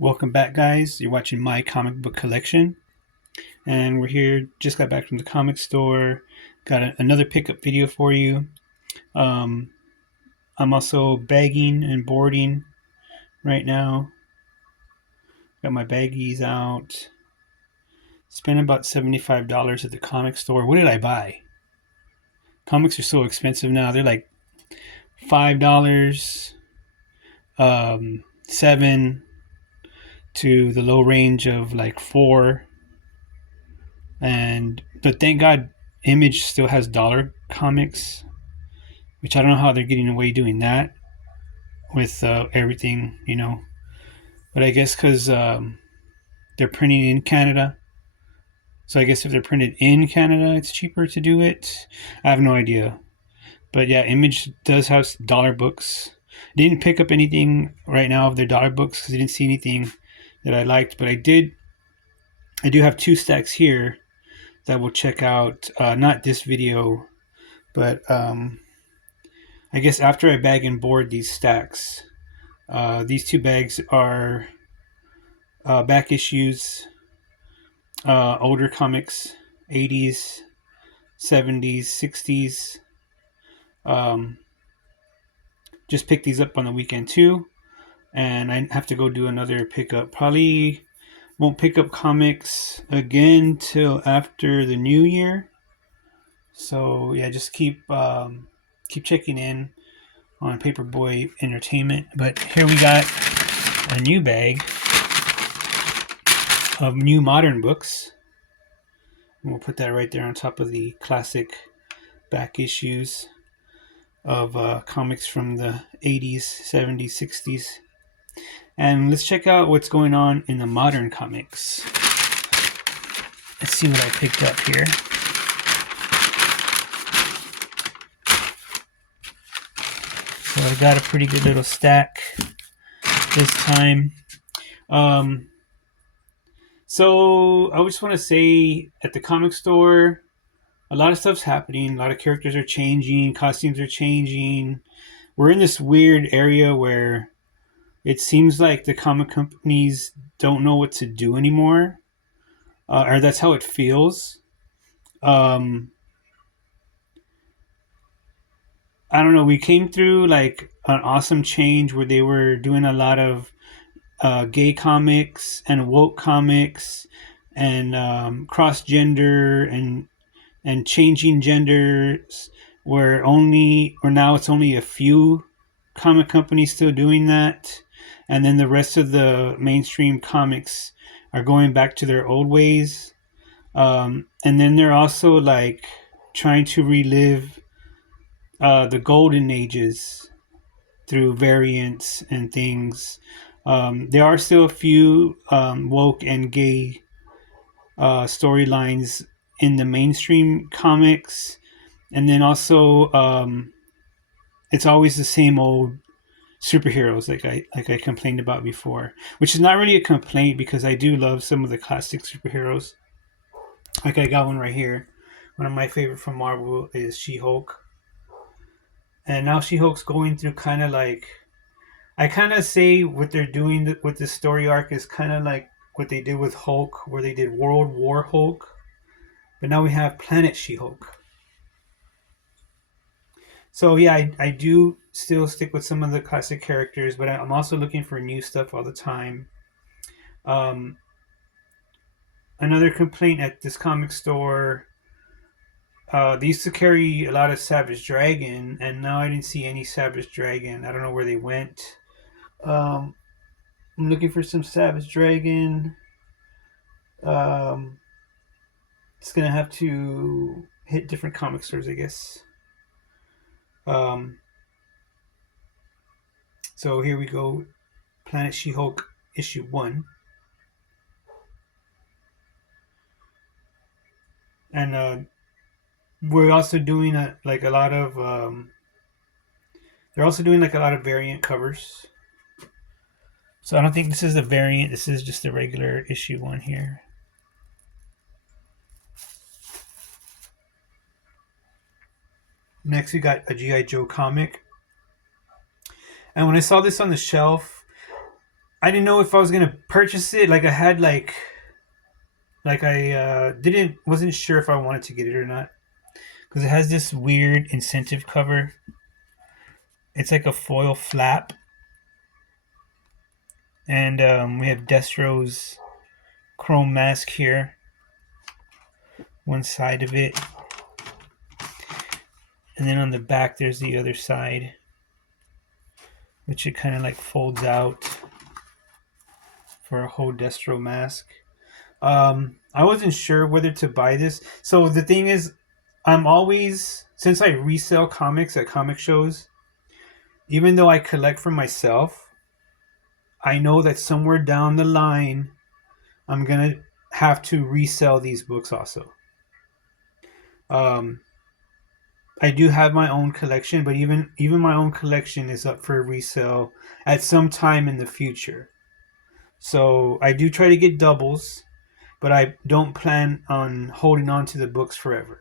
Welcome back, guys. You're watching my comic book collection, and we're here. Just got back from the comic store. Got another pickup video for you. Um, I'm also bagging and boarding right now. Got my baggies out. Spent about $75 at the comic store. What did I buy? Comics are so expensive now. They're like $5, 7 to the low range of like 4. But thank God, Image still has dollar comics, which I don't know how they're getting away doing that with everything, But I guess because they're printing in Canada, so I guess if they're printed in Canada, it's cheaper to do it. I have no idea, but yeah, Image does have dollar books. Didn't pick up anything right now of their dollar books because I didn't see anything that I liked, but I did. I do have 2 stacks here that we'll check out. Not this video, but I guess after I bag and board these stacks, these 2 bags are back issues, older comics, 80s, 70s, 60s. Just picked these up on the weekend too, and I have to go do another pickup. Probably won't pick up comics again till after the new year. So yeah, just keep checking in on Paperboy Entertainment. But here we got a new bag of new modern books. And we'll put that right there on top of the classic back issues of comics from the 80s, 70s, 60s. And let's check out what's going on in the modern comics. Let's see what I picked up here. So I got a pretty good little stack this time. So I just want to say, at the comic store, a lot of stuff's happening. A lot of characters are changing. Costumes are changing. We're in this weird area where it seems like the comic companies don't know what to do anymore. Or that's how it feels. I don't know. We came through like an awesome change where they were doing a lot of gay comics and woke comics and cross gender and changing genders, where now it's only a few comic companies still doing that, and then the rest of the mainstream comics are going back to their old ways. And then they're also like trying to relive the golden ages through variants and things. There are still a few woke and gay storylines in the mainstream comics, and then also it's always the same old superheroes, like I complained about before, which is not really a complaint because I do love some of the classic superheroes. Like I got one right here. One of my favorite from Marvel is She-Hulk, and now She-Hulk's going through kind of like, I kind of say what they're doing with the story arc is kind of like what they did with Hulk, where they did World War Hulk, but now we have Planet She-Hulk. So yeah, I do still stick with some of the classic characters, but I'm also looking for new stuff all the time. Um, Another complaint at this comic store, they used to carry a lot of Savage Dragon, and now I didn't see any Savage Dragon. I don't know where they went. Um, I'm looking for some Savage Dragon. It's gonna have to hit different comic stores, I guess. Um, so here we go, Planet She-Hulk issue 1, and we're also doing like a lot of. They're also doing like a lot of variant covers. So I don't think this is a variant. This is just a regular issue 1 here. Next, we got a G.I. Joe comic. And when I saw this on the shelf, I didn't know if I was gonna purchase it. Like I had like I didn't wasn't sure if I wanted to get it or not because it has this weird incentive cover. It's like a foil flap, and we have Destro's chrome mask here, one side of it, and then on the back there's the other side, which it kind of like folds out for a whole Destro mask. I wasn't sure whether to buy this. So the thing is, I'm always, since I resell comics at comic shows, even though I collect for myself, I know that somewhere down the line I'm gonna have to resell these books also. Um, I do have my own collection, but even my own collection is up for resale at some time in the future. So I do try to get doubles, but I don't plan on holding on to the books forever.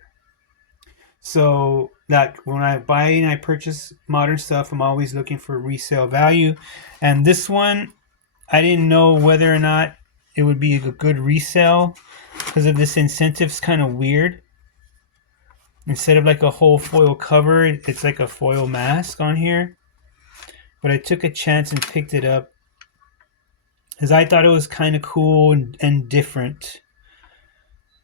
So that when I buy and I purchase modern stuff, I'm always looking for resale value. And this one, I didn't know whether or not it would be a good resale because of this incentive's kind of weird. Instead of like a whole foil cover, it's like a foil mask on here. But I took a chance and picked it up because I thought it was kind of cool and different.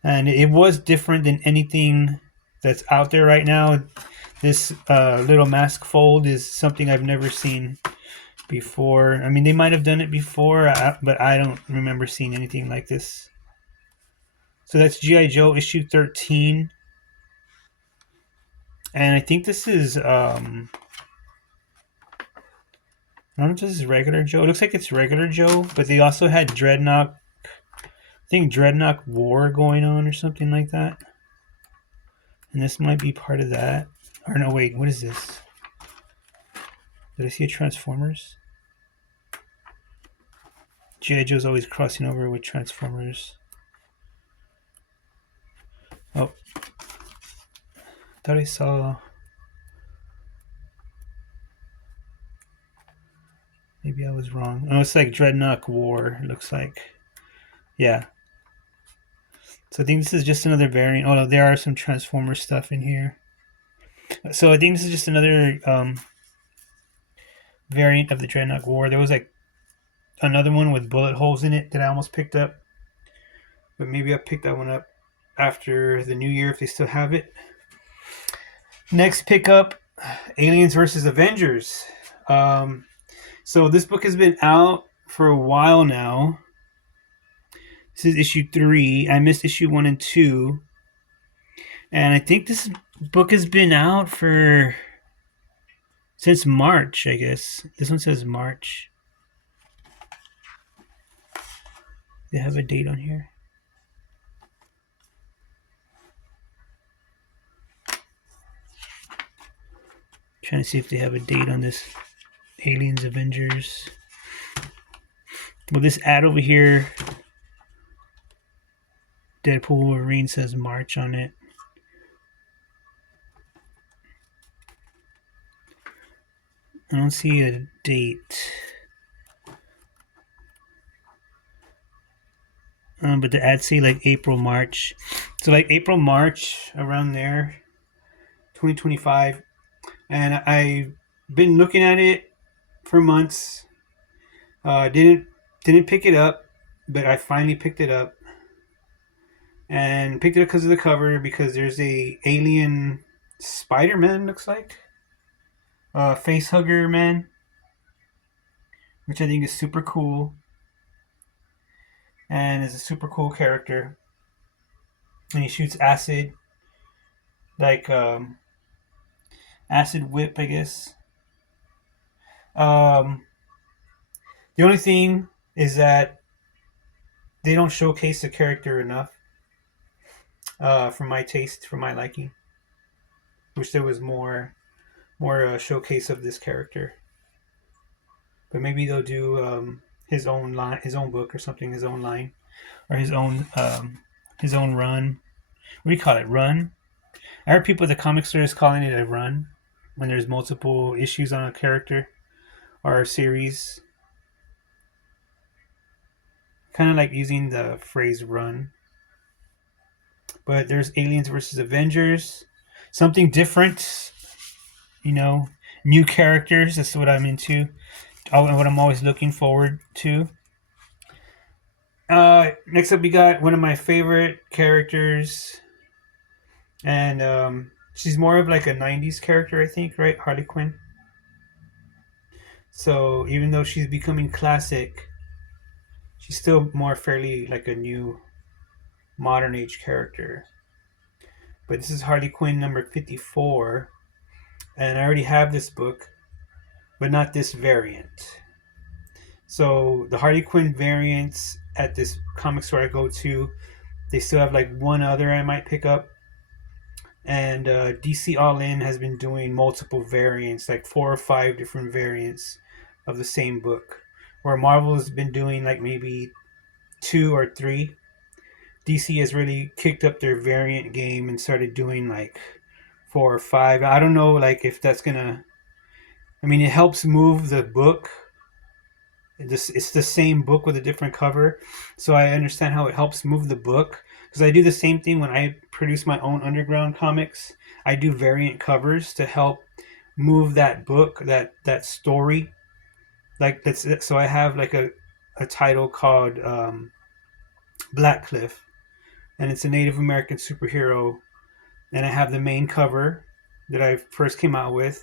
And it was different than anything that's out there right now. This little mask fold is something I've never seen before. I mean, they might have done it before, but I don't remember seeing anything like this. So that's G.I. Joe issue 13. And I think this is, I don't know if this is regular Joe. It looks like it's regular Joe, but they also had Dreadnought, I think Dreadnought War going on or something like that. And this might be part of that. Or no, wait, what is this? Did I see a Transformers? G.I. Joe's always crossing over with Transformers. Oh. Thought I saw... Maybe I was wrong. Oh, it's like Dreadnought War, it looks like. Yeah. So I think this is just another variant. Oh, there are some Transformer stuff in here. So I think this is just another variant of the Dreadnought War. There was like another one with bullet holes in it that I almost picked up. But maybe I picked that one up after the new year if they still have it. Next pickup, Aliens versus Avengers. So this book has been out for a while now. This is issue 3. I missed issue 1 and 2. And I think this book has been out for since March, I guess. This one says March. They have a date on here. Trying to see if they have a date on this Aliens Avengers. Well, this ad over here, Deadpool Wolverine, says March on it. I don't see a date. But the ads say like April, March. So like April, March, around there, 2025. And I've been looking at it for months. Didn't pick it up, but I finally picked it up. And picked it up because of the cover, because there's a alien Spider-Man, looks like. Facehugger man, which I think is super cool. And is a super cool character. And he shoots acid. Like, acid whip, I guess. The only thing is that they don't showcase the character enough. For my taste, for my liking. Wish there was more showcase of this character. But maybe they'll do his own line, his own book or something, his own line, or his own run. What do you call it? Run? I heard people at the comic stores calling it a run when there's multiple issues on a character or a series. Kind of like using the phrase run. But there's Aliens versus Avengers. Something different, you know, new characters. That's what I'm into. What I'm always looking forward to. Next up, we got one of my favorite characters, and she's more of like a '90s character, I think, right? Harley Quinn. So even though she's becoming classic, she's still more fairly like a new modern age character. But this is Harley Quinn number 54, and I already have this book, but not this variant. So the Harley Quinn variants at this comic store I go to, they still have like one other I might pick up. And DC All In has been doing multiple variants, like 4 or 5 different variants of the same book. Where Marvel has been doing like maybe 2 or 3. DC has really kicked up their variant game and started doing like 4 or 5. I don't know like if that's gonna. I mean, it helps move the book. It's the same book with a different cover, so I understand how it helps move the book. Because I do the same thing when I produce my own underground comics. I do variant covers to help move that book, that story. Like that's it. So I have like a title called Black Cliff, and it's a Native American superhero, and I have the main cover that I first came out with,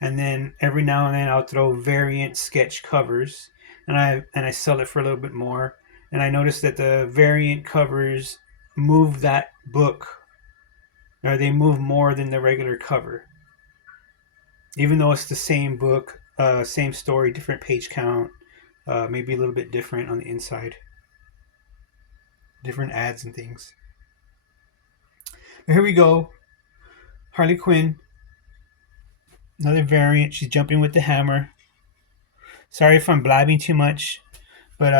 and then every now and then I'll throw variant sketch covers, and I sell it for a little bit more. And I noticed that the variant covers move that book, or they move more than the regular cover, even though it's the same book, same story, different page count, maybe a little bit different on the inside, different ads and things. But here we go, Harley Quinn, another variant. She's jumping with the hammer. Sorry if I'm blabbing too much, but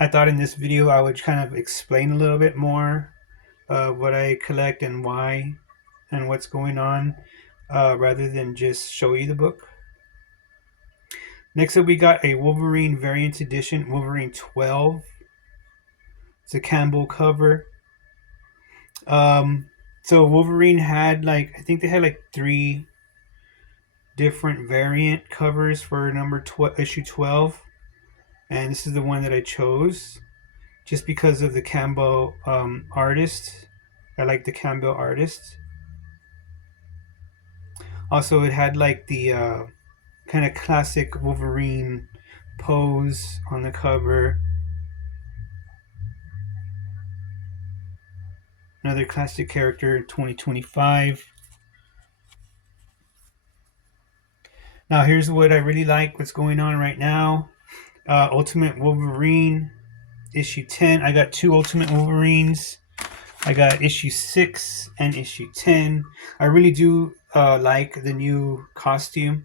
I thought in this video I would kind of explain a little bit more what I collect and why and what's going on, rather than just show you the book. Next up, we got a Wolverine variant edition, Wolverine 12. It's a Campbell cover. So Wolverine had like, I think they had like 3 different variant covers for issue 12, and this is the one that I chose just because of the Campbell artist. I like the Campbell artist. Also, it had like the kind of classic Wolverine pose on the cover. Another classic character, 2025. Now, here's what I really like. What's going on right now? Ultimate Wolverine issue 10. I got 2 Ultimate Wolverines. I got issue 6 and issue 10. I really do like the new costume.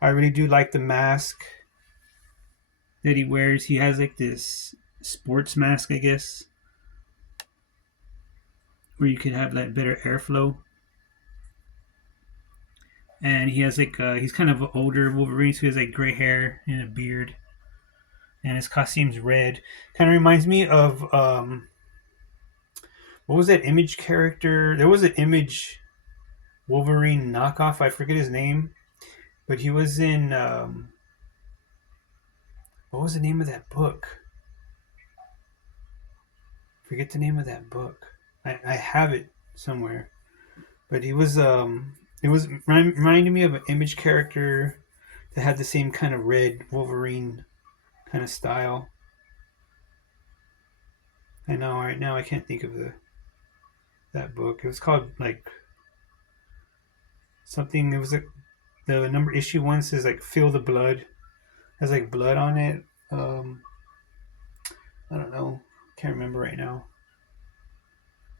I really do like the mask that he wears. He has like this sports mask, I guess, where you could have like better airflow. And he has like he's kind of an older Wolverine, so he has like gray hair and a beard, and his costume's red. Kind of reminds me of what was that Image character? There was an Image Wolverine knockoff. I forget his name, but he was in what was the name of that book? Forget the name of that book. I have it somewhere, but he was it was reminding me of an Image character that had the same kind of red Wolverine kind of style. I know right now I can't think of that book. It was called like something. It was like the number issue 1 says like "Feel the Blood." It has like blood on it. I don't know. Can't remember right now.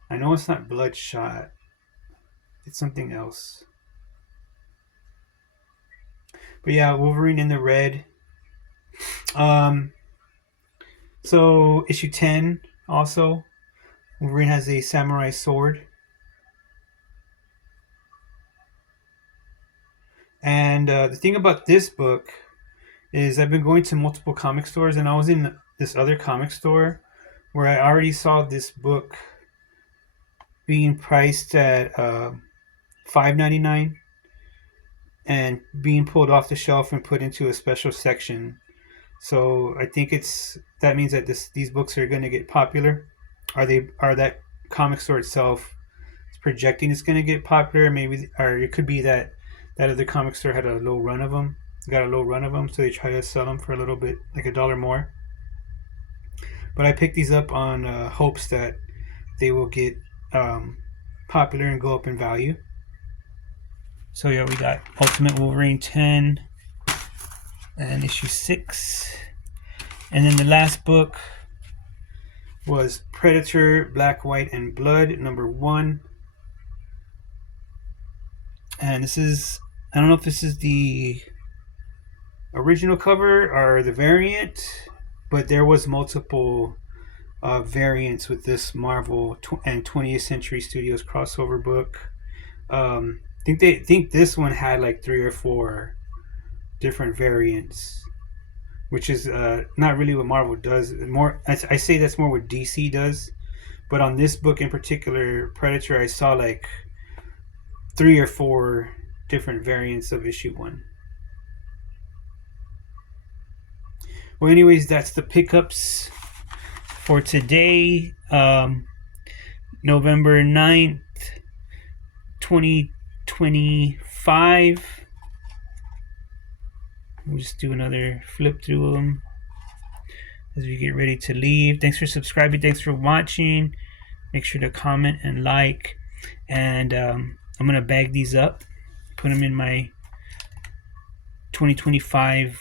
I know it's not Bloodshot. It's something else. But yeah, Wolverine in the red. So issue 10 also, Wolverine has a samurai sword. And the thing about this book is I've been going to multiple comic stores, and I was in this other comic store where I already saw this book being priced at $5.99 and being pulled off the shelf and put into a special section. So I think that means that these books are going to get popular. Are that comic store itself is projecting it's going to get popular? Maybe, or it could be that that other comic store had a low run of them, got a low run of them, so they try to sell them for a little bit, like $1 more. But I picked these up on hopes that they will get popular and go up in value. So yeah, we got Ultimate Wolverine 10 and issue 6. And then the last book was Predator Black, White, and Blood #1. And this is, I don't know if this is the original cover or the variant, but there was multiple variants with this Marvel and 20th Century Studios crossover book. I think this one had like 3 or 4 different variants, which is not really what Marvel does. More, I say that's more what DC does. But on this book in particular, Predator, I saw like 3 or 4 different variants of issue 1. Well, anyways, that's the pickups for today, November 9th, 2025. We'll just do another flip through them as we get ready to leave. Thanks for subscribing. Thanks for watching. Make sure to comment and like. And I'm going to bag these up, put them in my 2025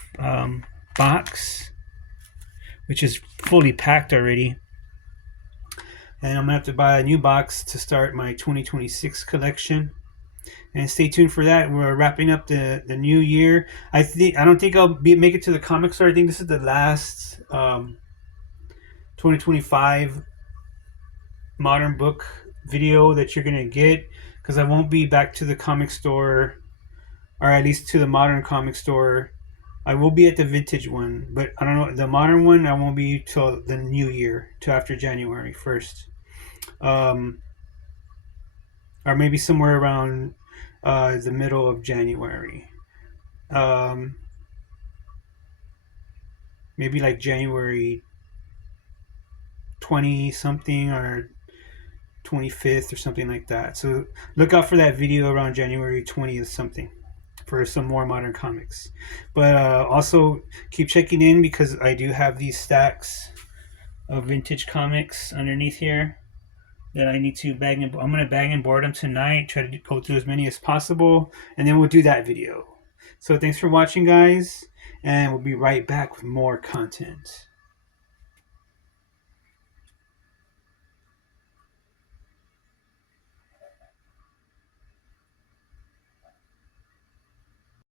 box, which is fully packed already. And I'm going to have to buy a new box to start my 2026 collection. And stay tuned for that. We're wrapping up the new year. I don't think I'll make it to the comic store. I think this is the last 2025 modern book video that you're going to get, because I won't be back to the comic store, or at least to the modern comic store. I will be at the vintage one, but I don't know, the modern one I won't be till the new year, till after January 1st. Or maybe somewhere around the middle of January. Maybe like January 20 something or 25th or something like that. So look out for that video around January 20th something for some more modern comics. But also keep checking in, because I do have these stacks of vintage comics underneath here that I need to bag and I'm going to bag and board them tonight, try to go through as many as possible, and then we'll do that video. So thanks for watching, guys, and we'll be right back with more content.